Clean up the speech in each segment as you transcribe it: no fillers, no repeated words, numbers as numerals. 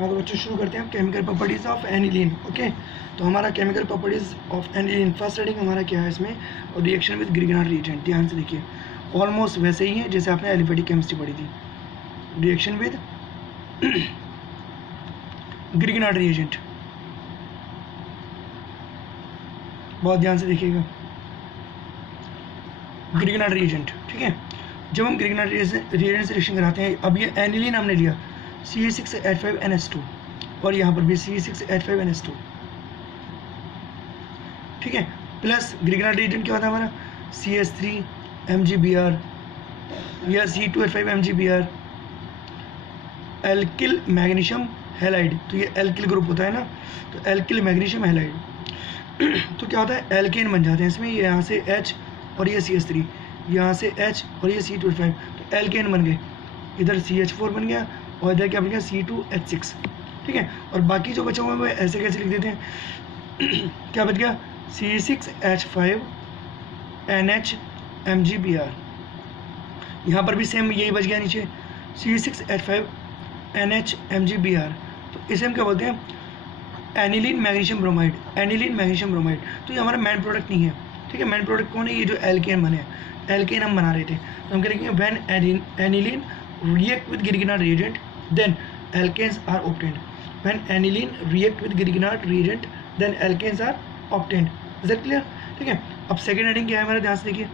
हाँ तो बच्चों शुरू करते हैं chemical properties of aniline. Okay, तो हमारा chemical properties of aniline first heading हमारा क्या है इसमें, और रिएक्शन विद ग्रिगनार्ड रिएजेंट। ध्यान से देखिए, ऑलमोस्ट वैसे ही है जैसे आपने एलिफेटिक केमिस्ट्री पढ़ी थी। रिएक्शन विद ग्रिगनार्ड रिएजेंट, बहुत ध्यान से देखिएगा। ग्रिगनार्ड रिएजेंट, ठीक है। जब हम ग्रिगनार्ड रिएजेंट से रिएक्शन कराते हैं, अब ये एनिलीन हमने लिया C6H5NH2 और यहाँ पर भी C6H5NH2, ठीक है। प्लस ग्रिगनार्ड रिएजेंट क्या होता है हमारा, CH3MgBr या C2H5MgBr, एल्किल मैग्नीशियम हैलाइड। तो ये एल्किल ग्रुप होता है ना, तो एल्किल मैग्नीशियम हैलाइड तो क्या होता है, एल्केन बन जाते हैं इसमें। ये यहाँ से H और ये CH3, यहाँ से H और ये C2H5, तो एल्केन बन गए। इधर CH4 बन गया और इधर क्या बन गया, C2H6, ठीक है। और बाकी जो बचा हुआ है वो ऐसे कैसे लिख देते हैं क्या बच गया, C6H5NHMgBr। यहाँ पर भी सेम यही बच गया नीचे, C6H5NHMgBr। तो इसे हम क्या बोलते हैं, aniline magnesium bromide. Aniline magnesium bromide, तो ये हमारा मेन प्रोडक्ट नहीं है, ठीक है। मेन प्रोडक्ट कौन है, ये जो एल्केन बने, एल्केन हम बना रहे थे। तो हम करेंगे when aniline react with Grignard reagent then alkanes are obtained. When aniline react with Grignard reagent then alkanes are obtained. Is that clear? ठीक है। अब सेकेंड हेडिंग क्या है हमारा, ध्यान से देखिए,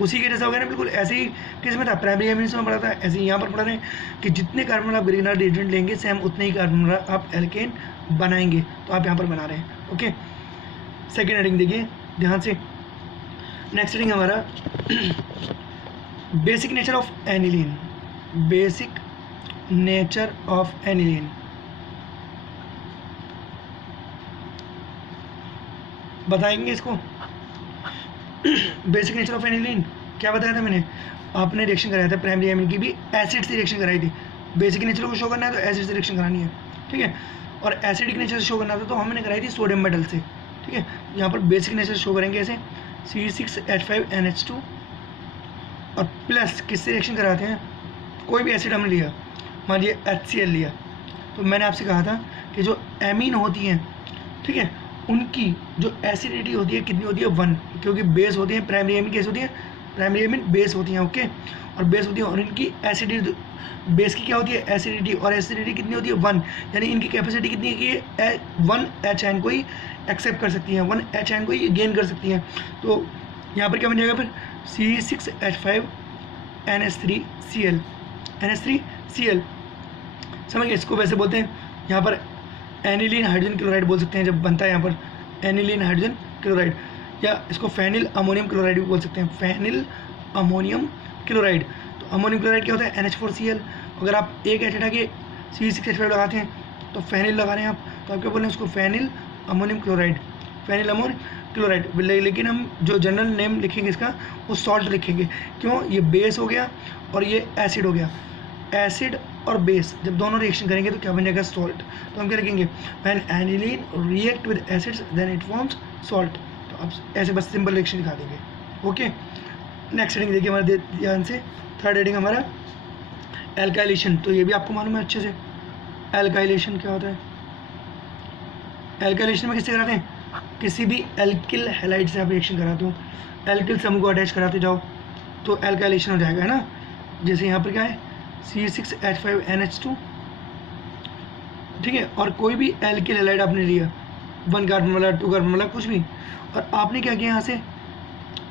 उसी के जैसा हो गया ना, बिल्कुल ऐसे ही किस में था, प्राइमरी एमिन्स में पढ़ा था, ऐसे ही यहाँ पर पढ़ा रहे हैं कि जितने कार्बन आप ग्रिगनार्ड रिएजेंट लेंगे सेम उतने ही कार्बन आप एल्केन बनाएंगे। तो आप यहाँ पर बना रहे हैं। ओके, सेकेंड हेडिंग देखिए ध्यान से। नेक्स्ट हेडिंग हमारा basic nature of aniline. Basic nature of aniline, बताएंगे इसको। बेसिक नेचर ऑफ एनिलीन क्या बताया था मैंने, आपने रिएक्शन कराया था प्राइमरी एमिन की भी एसिड से रिएक्शन कराई थी। बेसिक नेचर को शो करना है तो एसिड से रिएक्शन करानी है, ठीक है। और एसिडिक नेचर शो करना था तो हमने कराई थी सोडियम मेटल से, ठीक है। यहाँ पर बेसिक नेचर शो करेंगे ऐसे, C6H5NH2 और प्लस किससे रिएक्शन कराते हैं, कोई भी एसिड हमने लिया, मान लीजिए HCl लिया, तो मैंने आपसे कहा था कि जो एमीन होती हैं, ठीक है, उनकी जो एसिडिटी होती है कितनी होती है, 1, क्योंकि बेस होती हैं। प्राइमरी एमीन कैसे होती है, प्राइमरी एमीन बेस होती हैं, ओके, और बेस होती है, और इनकी एसिडिटी, बेस की क्या होती है, एसिडिटी, और एसिडिटी कितनी होती है, 1, यानी इनकी कैपेसिटी कितनी है कि 1 H को ही एक्सेप्ट कर सकती हैं, 1 H को ही गेन कर सकती हैं। तो यहाँ पर क्या बन जाएगा फिर, C6H5NH3Cl, NH3Cl, समझ गए। इसको वैसे बोलते हैं यहाँ पर एनिलीन हाइड्रोजन क्लोराइड बोल सकते हैं जब बनता है यहाँ पर एनिलीन हाइड्रोजन क्लोराइड, या इसको फेनिल अमोनियम क्लोराइड भी बोल सकते हैं, फेनिल अमोनियम क्लोराइड। तो अमोनियम क्लोराइड क्या होता है, NH4Cl। अगर आप एक H हटा के C6H5 लगाते हैं तो फेनिल लगा रहे हैं आप, तो आप क्या बोल रहे हैं उसको, phenyl ammonium chloride, phenyl ammonium chloride. लेकिन हम जो जनरल नेम लिखेंगे इसका वो सॉल्ट लिखेंगे, क्यों, ये बेस हो गया और ये एसिड हो गया। एसिड और बेस जब दोनों रिएक्शन करेंगे तो क्या बन जाएगा, सॉल्ट। तो हम क्या लिखेंगे, when aniline react with acids then it forms salt. तो अब ऐसे बस सिंपल रिएक्शन दिखा देंगे। ओके, नेक्स्ट हेडिंग देखिए हमारे ध्यान से, थर्ड हेडिंग हमारा एल्काइलेशन। तो ये भी आपको मालूम है अच्छे से, एल्काइलेशन क्या होता है। एल्काइलेशन में किससे कराते हैं, किसी भी एल्किल हैलाइड से आप रिएक्शन कराते हो, एल्किल समूह को अटैच कराते जाओ तो एल्काइलेशन हो जाएगा, है ना। जैसे यहाँ पर क्या है, C6H5NH2, ठीक है, और कोई भी एल्किल हैलाइड आपने लिया, 1 कार्बन वाला, 2 कार्बन वाला, कुछ भी, और आपने क्या किया, यहाँ से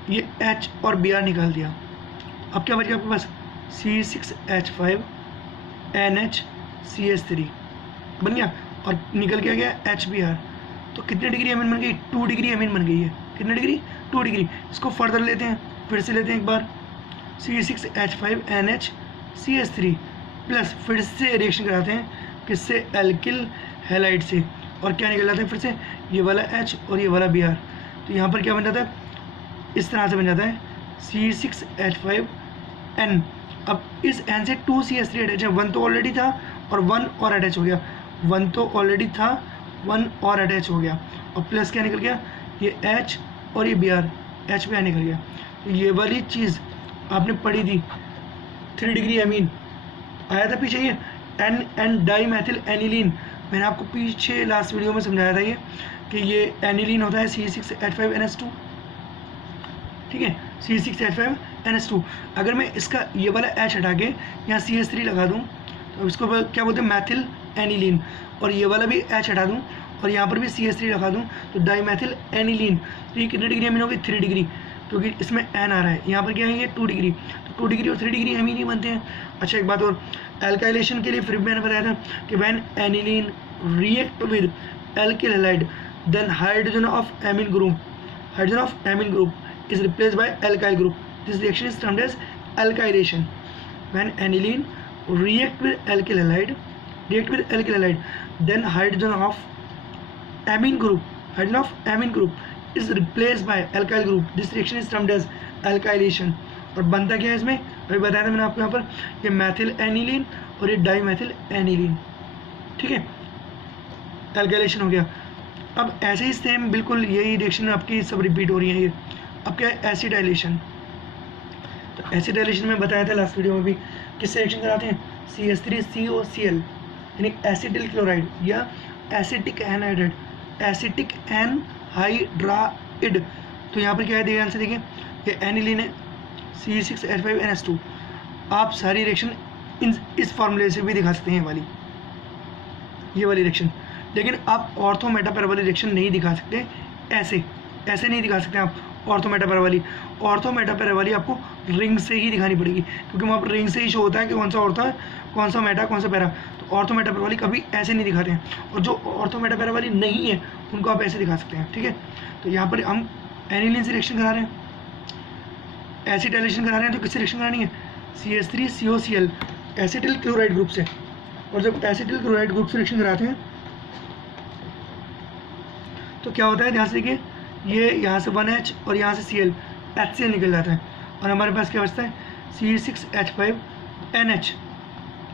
ये H और Br निकाल दिया। अब क्या बच गया आपके पास, C6H5NHCH3 बन गया, और निकल के आ गया HBr। तो कितने डिग्री एमीन बन गई, 2 डिग्री एमीन बन गई है। कितने डिग्री, 2 डिग्री। इसको फर्दर लेते हैं, फिर से लेते हैं एक बार, C6H5NHCH3 प्लस फिर से रिएक्शन कराते हैं किससे, एल्किल हैलाइड से, और क्या निकल जाता है फिर से, ये वाला H और ये वाला Br। तो यहाँ पर क्या बन जाता है, इस तरह से बन जाता है C6H5N। अब इस N से 2CH3 अटैच है, 1 तो ऑलरेडी था और 1 और अटैच हो गया, 1 तो ऑलरेडी था, 1 और अटैच हो गया, और प्लस क्या निकल गया, ये H और ये Br, HBr निकल गया। तो ये वाली चीज़ आपने पढ़ी थी, 3 डिग्री एमीन आया था पीछे, ये N डाई मैथिल एनिलीन, मैंने आपको पीछे लास्ट वीडियो में समझाया था ये कि ये एनिलीन होता है C6H5NH2, ठीक है, C6H5NH2। अगर मैं इसका ये वाला H हटा के यहाँ CH3 लगा दूँ तो इसको क्या बोलते हैं, मैथिल एनिलीन, और ये वाला भी H हटा दूँ और यहाँ पर भी CH3 लगा दूँ तो डाईमेथिल एनिलीन। तो ये कितने डिग्री अमीन होगी, 3 डिग्री, क्योंकि इसमें N आ रहा है, यहाँ पर क्या है ये 2 डिग्री, तो 2 डिग्री और 3 डिग्री अमीन ही बनते हैं। अच्छा एक बात और, एल्काइलेशन के लिए फिर मैंने बताया था कि when aniline react with alkyl halide then hydrogen of amine group is replaced by alkyl group. This reaction is termed as alkylation. When aniline react with alkyl halide, then hydrogen of amine group is replaced by alkyl group. This reaction is termed as alkylation. और बनता क्या है इसमें, अभी बताया था मैंने आपको यहाँ पर, ये मैथिल एनिलीन और ये डाईमेथिल एनिलीन, ठीक है, एल्काइलेशन हो गया। अब ऐसे ही सेम बिल्कुल यही रिएक्शन आपकी सब रिपीट हो रही है। ये अब क्या है, एसिडाइलेशन। तो एसिडाइलेशन में बताया था लास्ट वीडियो में भी, किससे रिएक्शन कराते हैं, CH3COCl यानी एसिटिल क्लोराइड या एसिटिक एनहाइड्राइड, एसिटिक एनहाइड्राइड। तो यहाँ पर क्या है, देखिए आंसर देखिए, ये एनिलीन है C6H5NH2। आप सारी रिएक्शन इस फॉर्मूले से भी दिखा सकते हैं, ये वाली रिएक्शन, लेकिन आप ऑर्थो मेटापेरा वाली रिएक्शन नहीं दिखा सकते, ऐसे नहीं दिखा सकते आप ऑर्थो मेटापेरा वाली आपको रिंग से ही दिखानी पड़ेगी, क्योंकि वहाँ पर रिंग से ही शो होता है कि कौन सा ऑर्थो है, कौन सा मेटा, कौन सा पैरा। तो ऑर्थो मेटापेरा वाली कभी ऐसे नहीं दिखाते हैं, और जो ऑर्थो मेटापेरा वाली नहीं है उनको आप ऐसे दिखा सकते हैं, ठीक है। तो यहाँ पर हम एनिलीन से रिएक्शन करा रहे हैं, एसिडाइलेशन करा रहे हैं, तो किससे रिएक्शन करानी है, CH3COCl एसिटिल क्लोराइड ग्रुप से। और जब एसिटिल क्लोराइड ग्रुप से रिएक्शन कराते हैं तो क्या होता है, ध्यान से देखिए, ये यहाँ से 1H और यहाँ से Cl, HCl निकल जाता है, और हमारे पास क्या बचता है, C6H5NH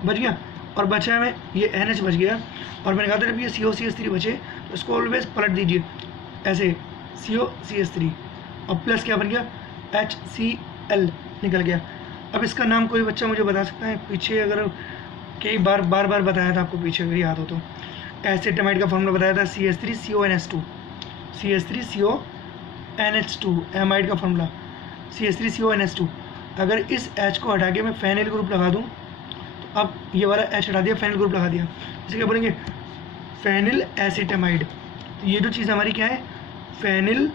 बच गया, और बचा में ये NH बच गया। और मैंने कहा था जब ये COCH3 बचे तो इसको ऑलवेज पलट दीजिए ऐसे, COCH3 और प्लस क्या बन गया, HCl निकल गया। अब इसका नाम कोई बच्चा मुझे बता सकता है, पीछे अगर कई बार बताया था आपको, पीछे अगर याद हो तो, एसिटामाइड का फॉर्मूला बताया था CH3CONH2 एमाइड का फॉर्मूला CH3CONH2। अगर इस H को हटा के मैं फेनिल ग्रुप लगा दूं तो अब ये वाला H हटा दिया, फेनिल ग्रुप लगा दिया, इसे क्या बोलेंगे, फेनिल एसिटामाइड। तो ये जो चीज़ हमारी क्या है, फेनिल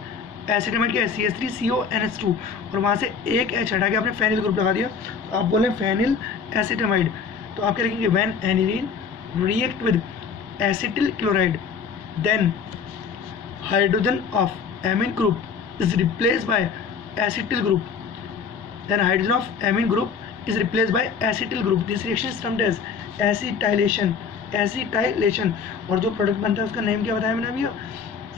एसिटामाइड क्या है, CH3CONH2, और वहाँ से एक H हटा के आपने फेनिल ग्रुप लगा दिया, तो आप बोलें फेनिल एसिटामाइड। तो आप क्या लिखेंगे, when aniline react with acetyl chloride then hydrogen of amine group is replaced by acetyl group, then hydrogen of amine group is replaced by acetyl group. This reaction is termed as acetylation। और जो product बनता है उसका name क्या बताया मैंने अभी,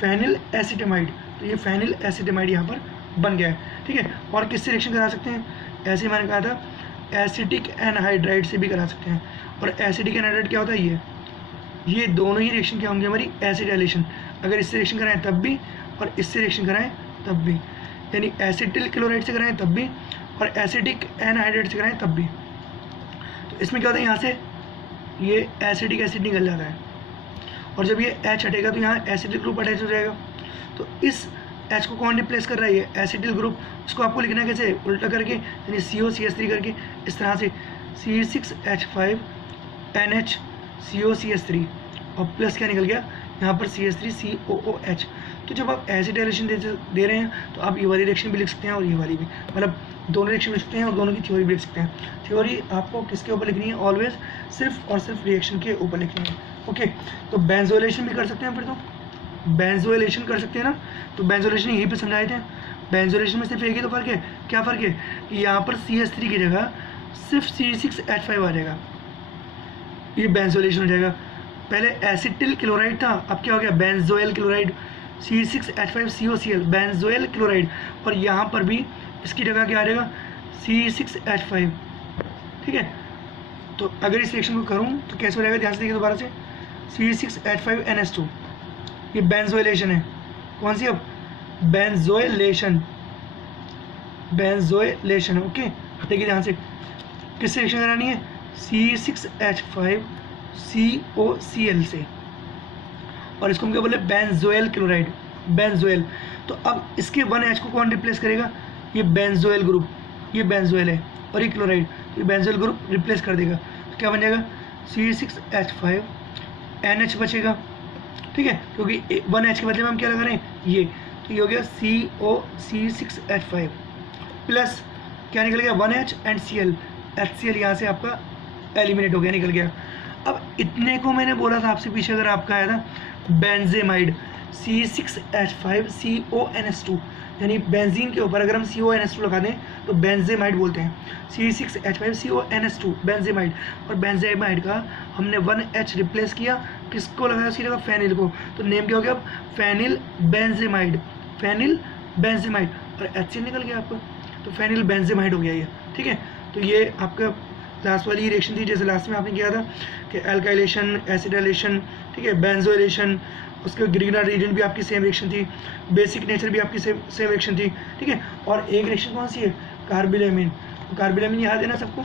phenyl acetamide. तो ये फेनिल एसिटामाइड यहाँ पर बन गया है, ठीक है। और किससे रिएक्शन करा सकते हैं, ऐसे मैंने कहा था एसिटिक एनहाइड्राइड से भी करा सकते हैं। और एसिटिक एनहाइड्राइड क्या होता है, ये दोनों ही रिएक्शन क्या होंगे हमारी, एसिडाइलेशन। अगर इससे रिएक्शन कराएं तब भी, और इससे रिएक्शन कराएं तब भी, यानी एसिटिल क्लोराइड से कराएं तब भी और एसिटिक एनहाइड्राइड से कराएं तब भी। तो इसमें क्या होता है, यहाँ से ये एसिडिक एसिड निकल जाता है, और जब ये H हटेगा तो यहाँ एसिटिल ग्रुप अटैच हो जाएगा। तो इस H को कौन रिप्लेस कर रहा है, ये एसिटिल ग्रुप। उसको आपको लिखना है कैसे, उल्टा करके, यानी COCH3 करके, इस तरह से C6H5NH COCH3 और प्लस क्या निकल गया यहाँ पर CH3COOH। तो जब आप एसिडाइलेशन दे रहे हैं तो आप ये वाली रिएक्शन भी लिख सकते हैं और ये वाली भी, मतलब दोनों रिएक्शन लिख सकते हैं और दोनों की थ्योरी भी लिख सकते हैं। थ्योरी आपको किसके ऊपर लिखनी है, ऑलवेज सिर्फ और सिर्फ रिएक्शन के ऊपर लिखनी है, ओके। तो बेंजोइलेशन भी कर सकते हैं, फिर तो बेंजोइलेशन कर सकते हैं ना। तो बेंजोइलेशन यहीं पर समझाए थे। बेंजोइलेशन में सिर्फ एक ही तो फ़र्क है, क्या फ़र्क है कि यहाँ पर CH3 की जगह सिर्फ C6H5 आ जाएगा, ये बेंजोइलेशन हो जाएगा। पहले एसिटिल क्लोराइड था, अब क्या हो गया, benzoyl chloride, C6H5COCl benzoyl chloride. और यहाँ पर भी इसकी जगह क्या आ जाएगा, C6H5, ठीक है। तो अगर इस रिएक्शन को करूँ तो कैसे हो जाएगा, ध्यान से देखिए दोबारा से, C6H5NH2, ये बेंजोइलेशन है, कौन सी, अब बेंजोइलेशन, ओके। देखिए ध्यान से, किससे रिएक्शन करानी है, C6H5COCl से, और इसको हम क्या बोले, बेंजोइल क्लोराइड, बेंजोइल। तो अब इसके 1H को कौन रिप्लेस करेगा, ये बेंजोइल ग्रुप, ये बेंजोइल है और ये क्लोराइड, तो ये बेंजोइल ग्रुप रिप्लेस कर देगा। तो क्या बन जाएगा, C6H5 NH बचेगा, ठीक है, क्योंकि 1H के बदले में हम क्या लगा रहे हैं, ये, तो ये हो गया C6H5 प्लस क्या निकल गया 1H एंड Cl, HCl यहाँ से आपका एलिमिनेट हो गया, निकल गया। अब इतने को मैंने बोला था आपसे पीछे, अगर आपका आया था बेंजेमाइड C6H5CONS2, यानी बेंजीन के ऊपर अगर हम CONS2 लगा दें तो बेंजेमाइड बोलते हैं, C6H5CONS2 बेंजेमाइड। और बेंजेमाइड का हमने 1H रिप्लेस किया, किसको लगाया, उसकी जगह फेनिल को, तो नेम क्या हो गया अब, फेनिल बेंजेमाइड, फेनिल बेंजेमाइड, और HCl निकल गया आपका, तो फेनिल बेंजेमाइड हो गया ये, ठीक है। तो ये आपका लास्ट वाली रिएक्शन थी, जैसे लास्ट में आपने किया था कि एल्काइलेशन, एसिडाइलेशन, ठीक है, बेंजोइलेशन, उसके ग्रीनर रीजन भी आपकी सेम रिएक्शन थी, बेसिक नेचर भी आपकी सेम रिएक्शन थी, ठीक है। और एक रिएक्शन कौन सी है, कार्बिलेमिन। तो कार्बिलेमिन याद है ना सबको,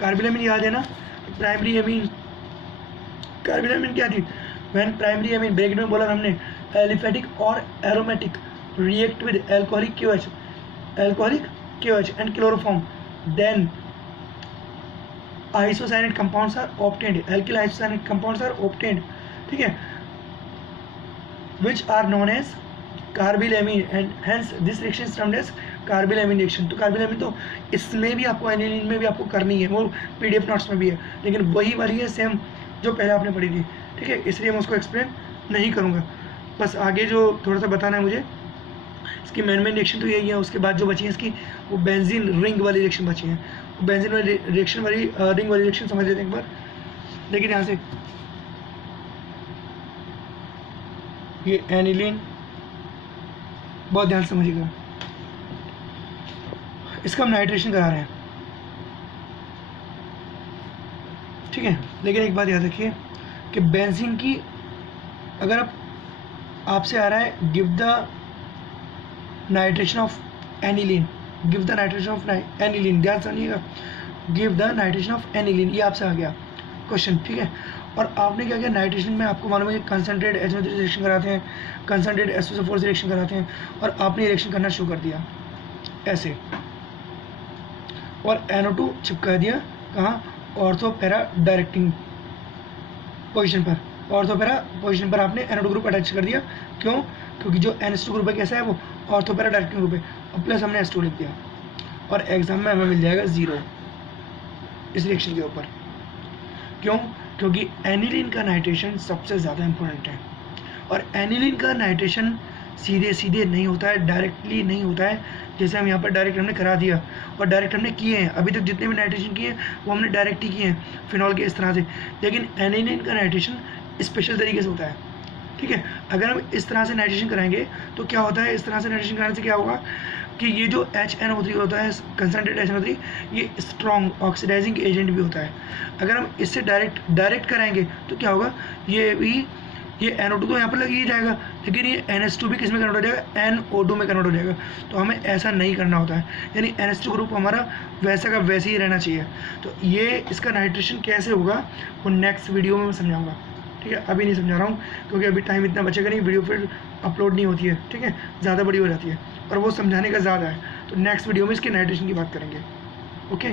कार्बिलेमिन याद है ना, प्राइमरी एमीन, कार्बिलेमिन क्या थी, व्हेन प्राइमरी एमीन ब्रैकेट में बोला हमने एलिफेटिक और aromatic react with alcoholic KOH, alcoholic KOH and chloroform, then isocyanate compounds are obtained, alkyl isocyanate compounds are obtained, ठीक है, which are known as carbylamine, and hence this reaction is termed as carbylamine reaction. तो carbylamine तो इसमें भी आपको, aniline में भी आपको करनी है, वो PDF नोट्स में भी है, लेकिन वही वाली है सेम जो पहले आपने पढ़ी थी, ठीक है, इसलिए मैं उसको एक्सप्लेन नहीं करूँगा। बस आगे जो थोड़ा सा बताना है मुझे, इसकी मेन रिएक्शन तो यही है, उसके बाद जो बची है इसकी वो बेंजीन रिंग वाली रिएक्शन बची है, वो बेंजीन वाली रिएक्शन वाली रिंग वाली रिएक्शन समझ लेते हैं एक बार। देखिए यहाँ से ये एनिलीन, बहुत ध्यान से समझिएगा, इसका हम नाइट्रेशन करा रहे हैं, ठीक है। लेकिन एक बात याद रखिए कि बेंजीन की अगर आपसे आ रहा है give the nitration of aniline, give the nitration of aniline, ध्यान समझिएगा, give the nitration of aniline, ये आपसे आ गया क्वेश्चन, ठीक है। और आपने क्या किया, नाइट्रेशन में आपको मालूम है कंसनट्रेट H2 से रिएक्शन कराते हैं, कंसनट्रेट SO4 से रिएक्शन कराते हैं, और आपने रिएक्शन करना शुरू कर दिया ऐसे, और NO2 चिपका दिया कहाँ, ऑर्थोपैरा डायरेक्टिंग पोजीशन पर, ऑर्थोपैरा पोजीशन पर आपने NO2 ग्रुप अटैच कर दिया, क्यों, क्योंकि जो NH2 ग्रुप है कैसा है, वो ऑर्थोपैरा डायरेक्टिंग ग्रुप है, और प्लस हमने H2 लिख दिया, और एग्जाम में हमें मिल जाएगा 0 इस रिएक्शन के ऊपर। क्यों, क्योंकि एनिलीन का नाइट्रेशन सबसे ज़्यादा इंपॉर्टेंट है, और एनिलीन का नाइट्रेशन सीधे सीधे नहीं होता है, डायरेक्टली नहीं होता है, जैसे हम यहाँ पर डायरेक्ट हमने करा दिया, और डायरेक्ट हमने किए हैं, अभी तक जितने भी नाइट्रेशन किए हैं वो हमने डायरेक्ट ही किए हैं फिनॉल के इस तरह से, लेकिन एनिलीन का नाइट्रेशन स्पेशल तरीके से होता है, ठीक है। अगर हम इस तरह से नाइट्रेशन कराएंगे तो क्या होता है, इस तरह से नाइट्रेशन कराने से क्या होगा कि ये जो HNO3 होता है, कंसनट्रेट HNO3, ये स्ट्रॉन्ग ऑक्सीडाइजिंग एजेंट भी होता है। अगर हम इससे डायरेक्ट कराएंगे तो क्या होगा, ये NO2 तो यहाँ पर लग ही जाएगा, लेकिन ये NH2 भी किस में कन्वर्ट हो जाएगा, NO2 में कन्वर्ट हो जाएगा। तो हमें ऐसा नहीं करना होता है, यानी NH2 ग्रुप हमारा वैसा का वैसे ही रहना चाहिए। तो ये इसका नाइट्रेशन कैसे होगा वो नेक्स्ट वीडियो में मैं समझाऊंगा, ठीक है, अभी नहीं समझा रहा हूँ क्योंकि अभी टाइम इतना बचेगा नहीं, वीडियो फिर अपलोड नहीं होती है, ठीक है, ज़्यादा बड़ी हो जाती है और वो समझाने का ज़्यादा है। तो नेक्स्ट वीडियो में इसके नाइट्रेशन की बात करेंगे, ओके।